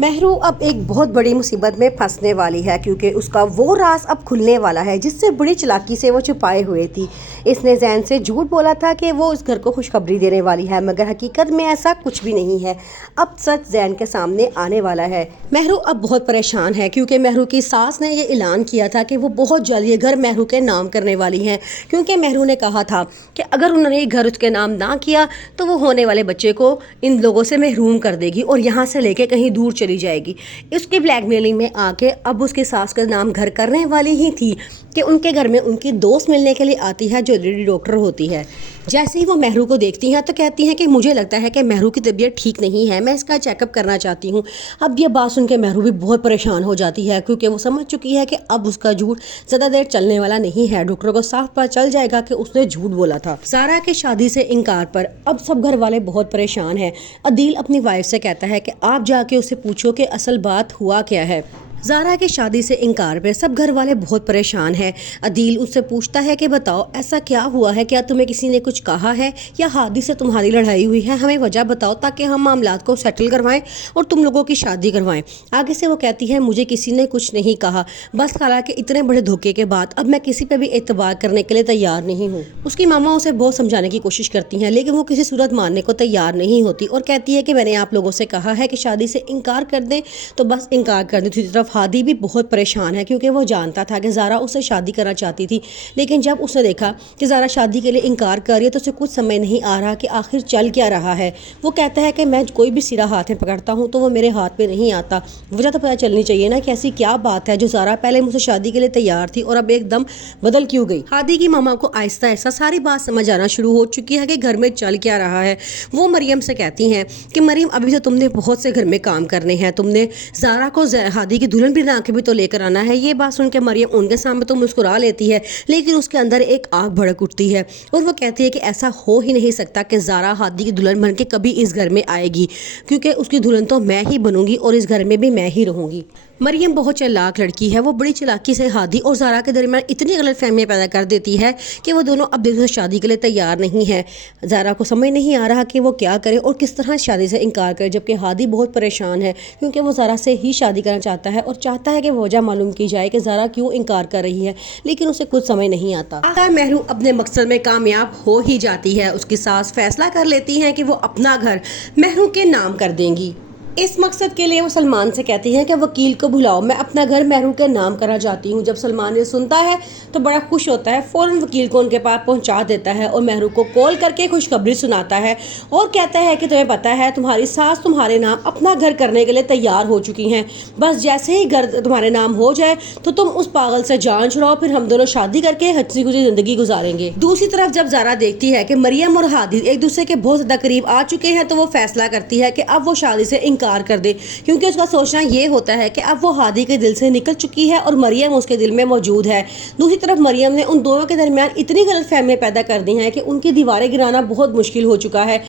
महरू अब एक बहुत बड़ी मुसीबत में फंसने वाली है क्योंकि उसका वो राज अब खुलने वाला है जिससे बड़ी चालाकी से वो छुपाए हुए थी। इसने ज़ैन से झूठ बोला था कि वो उस घर को खुशखबरी देने वाली है, मगर हकीकत में ऐसा कुछ भी नहीं है। अब सच ज़ैन के सामने आने वाला है। महरू अब बहुत परेशान है क्योंकि महरू की सास ने ये ऐलान किया था कि वो बहुत जल्द ये घर महरू के नाम करने वाली हैं, क्योंकि महरू ने कहा था कि अगर उन्होंने ये घर उसके नाम ना किया तो वो होने वाले बच्चे को इन लोगों से महरूम कर देगी और यहाँ से लेके कहीं दूर चली जाएगी। इसकी ब्लैकमेलिंग में आके अब उसकी सास का नाम घर करने वाली ही थी कि उनके घर में उनकी दोस्त मिलने के लिए आती है जो लेडी डॉक्टर होती है। जैसे ही वो महरू को देखती हैं तो कहती हैं कि मुझे लगता है कि महरू की तबीयत ठीक नहीं है, मैं इसका चेकअप करना चाहती हूँ। अब ये बात सुन के महरू भी बहुत परेशान हो जाती है क्योंकि वो समझ चुकी है कि अब उसका झूठ ज़्यादा देर चलने वाला नहीं है। डॉक्टर को साफ पता चल जाएगा कि उसने झूठ बोला था। सारा के शादी से इनकार पर अब सब घर वाले बहुत परेशान हैं। अदील अपनी वाइफ से कहता है कि आप जाके उससे पूछो कि असल बात हुआ क्या है। ज़ारा के शादी से इनकार पे सब घर वाले बहुत परेशान हैं। अदील उससे पूछता है कि बताओ ऐसा क्या हुआ है, क्या तुम्हें किसी ने कुछ कहा है या हादी से तुम्हारी लड़ाई हुई है, हमें वजह बताओ ताकि हम मामलात को सेटल करवाएं और तुम लोगों की शादी करवाएं। आगे से वो कहती है मुझे किसी ने कुछ नहीं कहा, बस हालांकि इतने बड़े धोखे के बाद अब मैं किसी पर भी एतबार करने के लिए तैयार नहीं हूँ। उसकी मामा उसे बहुत समझाने की कोशिश करती हैं लेकिन वो किसी सूरत मानने को तैयार नहीं होती और कहती है कि मैंने आप लोगों से कहा है कि शादी से इनकार कर दें तो बस इनकार कर दें। दूसरी तरफ हादी भी बहुत परेशान है क्योंकि वो जानता था कि ज़ारा उससे शादी करना चाहती थी, लेकिन जब उसने देखा कि ज़ारा शादी के लिए इनकार कर रही है तो उसे कुछ समझ नहीं आ रहा कि आखिर चल क्या रहा है। वो कहता है कि मैं कोई भी सिरा हाथ में पकड़ता हूँ तो वो मेरे हाथ में नहीं आता। वजह तो पता चलनी चाहिए ना कि ऐसी क्या बात है जो ज़ारा पहले मुझसे शादी के लिए तैयार थी और अब एकदम बदल क्यों गई। हादी की मामा को आहिस्ता आहिस्ता सारी बात समझ आना शुरू हो चुकी है कि घर में चल क्या रहा है। वो मरियम से कहती हैं कि मरियम अभी तो तुमने बहुत से घर में काम करने हैं, तुमने ज़ारा को हादी की दुल्हन भी बना के भी तो लेकर आना है। ये बात सुन के मरियम उनके सामने तो मुस्कुरा लेती है लेकिन उसके अंदर एक आग भड़क उठती है और वो कहती है कि ऐसा हो ही नहीं सकता कि ज़ारा हादी की दुल्हन बन के कभी इस घर में आएगी, क्योंकि उसकी दुल्हन तो मैं ही बनूंगी और इस घर में भी मैं ही रहूंगी। मरियम बहुत चालाक लड़की है, वो बड़ी चालाकी से हादी और ज़ारा के दरमियान इतनी गलत फहमियाँ पैदा कर देती है कि वो दोनों अब देखो शादी के लिए तैयार नहीं है। ज़ारा को समझ नहीं आ रहा कि वो क्या करे और किस तरह शादी से इनकार करे, जबकि हादी बहुत परेशान है क्योंकि वो ज़ारा से ही शादी करना चाहता है और चाहता है कि वजह मालूम की जाए कि ज़ारा क्यों इनकार कर रही है, लेकिन उसे कुछ समझ नहीं आता। आखिर महरू अपने मकसद में कामयाब हो ही जाती है। उसकी सास फैसला कर लेती है कि वो अपना घर महरू के नाम कर देंगी। इस मकसद के लिए वो सलमान से कहती है कि वकील को बुलाओ, मैं अपना घर महरू के नाम करना चाहती हूँ। जब सलमान ये सुनता है तो बड़ा खुश होता है, फ़ौरन वकील को उनके पास पहुँचा देता है और महरू को कॉल करके खुशखबरी सुनाता है और कहता है कि तुम्हें पता है तुम्हारी सास तुम्हारे नाम अपना घर करने के लिए तैयार हो चुकी हैं, बस जैसे ही घर तुम्हारे नाम हो जाए तो तुम उस पागल से जान छुड़ाओ, फिर हम दोनों शादी करके हंसी खुशी ज़िंदगी गुजारेंगे। दूसरी तरफ जब ज़ारा देखती है कि मरियम और हादी एक दूसरे के बहुत ज़्यादा करीब आ चुके हैं तो वो फैसला करती है कि अब वो शादी से इनकार कर दे, क्योंकि उसका सोचना ये होता है कि अब वो हादी के दिल से निकल चुकी है और मरियम उसके दिल में मौजूद है। दूसरी तरफ मरियम ने उन दोनों के दरमियान इतनी गलत फहमियां पैदा कर दी हैं कि उनकी दीवारें गिराना बहुत मुश्किल हो चुका है।